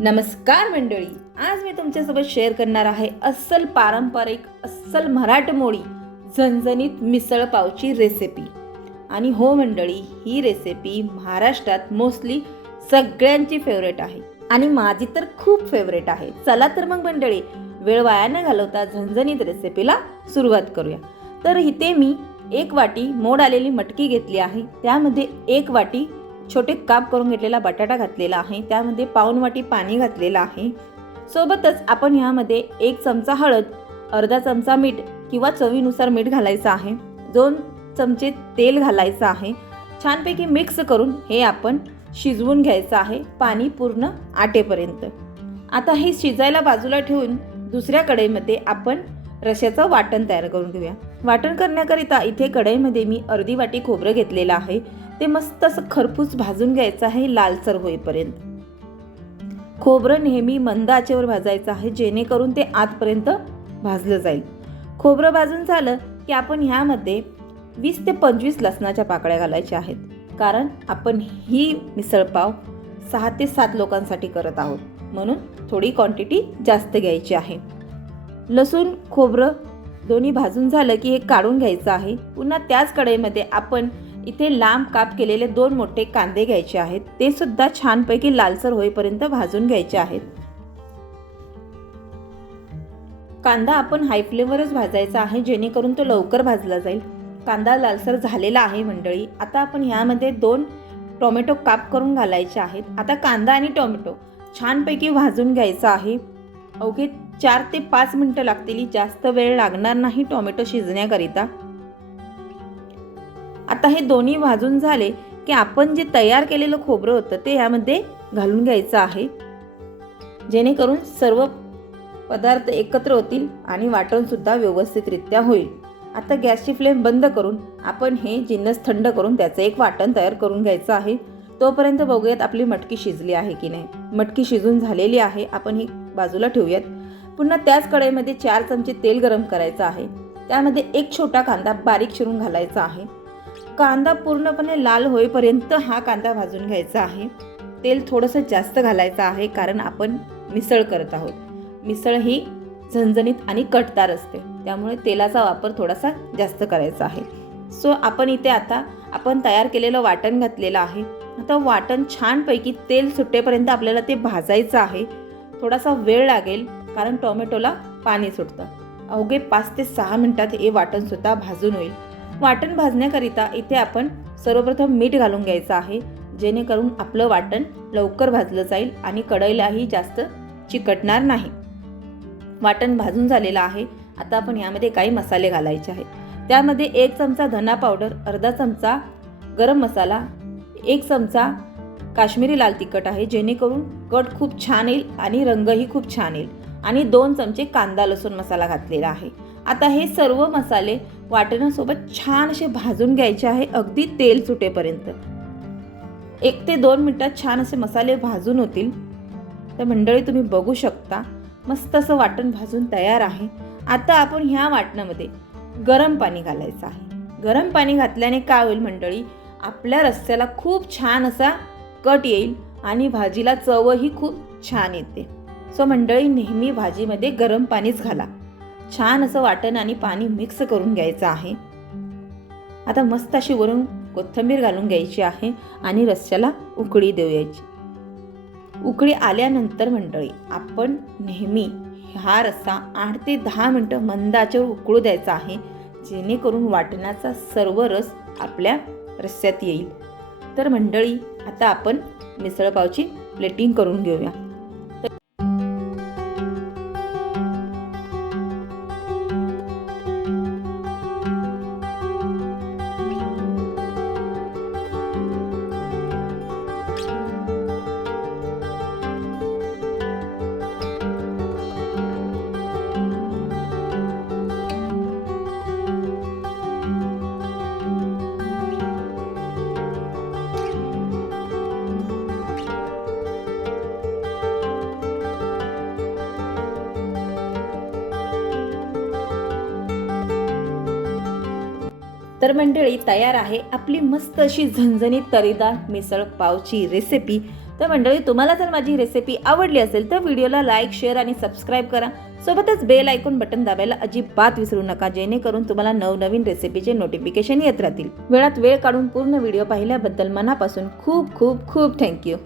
नमस्कार मंडळी. आज मी तुमच्यासोबत शेअर करणार आहे अस्सल पारंपरिक अस्सल मराठमोळी झणझणीत मिसळ पावची रेसिपी आणि हो मंडळी ही रेसिपी महाराष्ट्रात मोस्टली सगळ्यांची फेवरेट आहे. आणि माझी तर खूप फेवरेट आहे. चला तर मग मंडळी वेळ वाया न घालवता झणझणीत रेसिपीला सुरुवात करूया. तर इथे मी एक वाटी मोड आलेली मटकी घेतली आहे. त्यामध्ये एक वाटी छोटे काप करून घेतलेला बटाटा घातलेला आहे. त्यामध्ये पाऊन वाटी पाणी घातलेलं आहे. सोबतच आपण ह्यामध्ये एक चमचा हळद अर्धा चमचा मीठ किंवा चवीनुसार मीठ घालायचं आहे. दोन चमचे तेल घालायचं आहे. छानपैकी मिक्स करून हे आपण शिजवून घ्यायचं आहे पाणी पूर्ण आटेपर्यंत. आता हे शिजायला बाजूला ठेवून दुसऱ्या कढईमध्ये आपण रश्याचं वाटण तयार करून घेऊया. वाटण करण्याकरिता इथे कढईमध्ये मी अर्धी वाटी खोबरं घेतलेलं आहे. ते मस्त असं खरपूस भाजून घ्यायचं आहे लालसर होईपर्यंत. खोबरं नेहमी मंद आचेवर भाजायचं आहे जेणेकरून ते आतपर्यंत भाजलं जाईल. खोबरं भाजून झालं की आपण ह्यामध्ये वीस ते पंचवीस लसणाच्या पाकळ्या घालायच्या आहेत. कारण आपण ही मिसळपाव सहा ते सात लोकांसाठी करत आहोत. म्हणून थोडी क्वांटिटी जास्त घ्यायची आहे. लसूण खोबरं दोन्ही भाजून झालं की हे काढून घ्यायचं आहे. पुन्हा त्याच कढईमध्ये आपण इथे लांब काप केलेले दोन मोठे कांदे घ्यायचे आहेत. ते सुद्धा छानपैकी लालसर होईपर्यंत भाजून घ्यायचे आहेत. कांदा आपण हाय फ्लेमवरच भाजायचा आहे जेणेकरून तो लवकर भाजला जाईल. कांदा लालसर झालेला आहे मंडळी. आता आपण ह्यामध्ये दोन टोमॅटो काप करून घालायचे आहेत. आता कांदा आणि टोमॅटो छानपैकी भाजून घ्यायचा आहे. अवघे चार ते पाच मिनटं लागतील जास्त वेळ लागणार नाही टोमॅटो शिजण्याकरिता. आता हे दोन्ही भाजून झाले की आपण जे तयार केलेलं खोबरं होतं ते यामध्ये घालून घ्यायचं आहे. जेणेकरून सर्व पदार्थ एकत्र होतील आणि वाटणसुद्धा व्यवस्थितरित्या होईल. आता गॅसची फ्लेम बंद करून आपण हे जिन्नस थंड करून त्याचं एक वाटण तयार करून घ्यायचं आहे. तोपर्यंत बघूयात आपली मटकी शिजली आहे की नाही. मटकी शिजून झालेली आहे. आपण ही बाजूला ठेवूयात. पुन्हा त्याच कढईमध्ये चार चमचे तेल गरम करायचं आहे. त्यामध्ये एक छोटा कांदा बारीक चिरून घालायचा आहे. कांदा पूर्णपणे लाल होईपर्यंत हा कांदा भाजून घ्यायचा आहे. तेल थोडंसं जास्त घालायचं आहे कारण आपण मिसळ करत आहोत. मिसळ ही झणझणीत आणि कटदार असते. त्यामुळे तेलाचा वापर थोडासा जास्त करायचा आहे. सो आपण इथे आता आपण तयार केलेलं वाटण घातलेलं आहे. आता वाटण छानपैकी तेल सुटेपर्यंत आपल्याला ते भाजायचं आहे. थोडासा वेळ लागेल कारण टोमॅटोला पाणी सुटतं. अवघे पाच ते सहा मिनटात हे वाटणसुद्धा भाजून होईल. वाटण भाजण्याकरिता इथे आपण सर्वप्रथम मीठ घालून घ्यायचं आहे जेणेकरून आपलं वाटण लवकर भाजलं जाईल आणि कढईलाही जास्त चिकटणार नाही. वाटण भाजून झालेलं आहे. आता आपण यामध्ये काही मसाले घालायचे आहेत. त्यामध्ये एक चमचा धना पावडर अर्धा चमचा गरम मसाला एक चमचा काश्मीरी लाल तिखट आहे जेणेकरून कट खूप छान येईल आणि रंगही खूप छान येईल. आणि दोन चमचे कांदा लसूण मसाला घातलेला आहे. आता हे सर्व मसाले वाटणासोबत छान असे भाजून घ्यायचे आहे अगदी तेल सुटेपर्यंत. एक ते दोन मिनटात छान असे मसाले भाजून होतील. तर मंडळी तुम्ही बघू शकता मस्त असं वाटण भाजून तयार आहे. आता आपण ह्या वाटणामध्ये गरम पाणी घालायचं आहे. गरम पाणी घातल्याने काय होईल मंडळी आपल्या रस्त्याला खूप छान असा कट येईल आणि भाजीला चवही खूप छान येते. सो मंडळी नेहमी भाजीमध्ये गरम पाणीच घाला. छान असं वाटण आणि पाणी मिक्स करून घ्यायचं आहे. आता मस्त अशी वरून कोथिंबीर घालून घ्यायची आहे आणि रस्स्याला उकळी देऊ यायची. उकळी आल्यानंतर मंडळी आपण नेहमी हा रस्सा आठ ते दहा मिनटं मंदाच्यावर उकळू द्यायचा आहे जेणेकरून वाटणाचा सर्व रस आपल्या रस्स्यात येईल. तर मंडळी आता आपण मिसळपावची प्लेटिंग करून घेऊया. तर मंडळी तयार आहे आपली मस्त अशी झणझणीत तरीदार मिसळ पावची रेसिपी तर मंडळी तुम्हाला जर माझी रेसिपी आवडली असेल तर व्हिडिओला लाईक शेअर आणि सबस्क्राईब करा. सोबतच बेल ऐकून बटन दाबायला अजिबात विसरू नका जेणेकरून तुम्हाला नवनवीन रेसिपीचे नोटिफिकेशन येत राहतील. वेळात वेळ काढून पूर्ण व्हिडिओ पाहिल्याबद्दल मनापासून खूप खूप खूप थँक्यू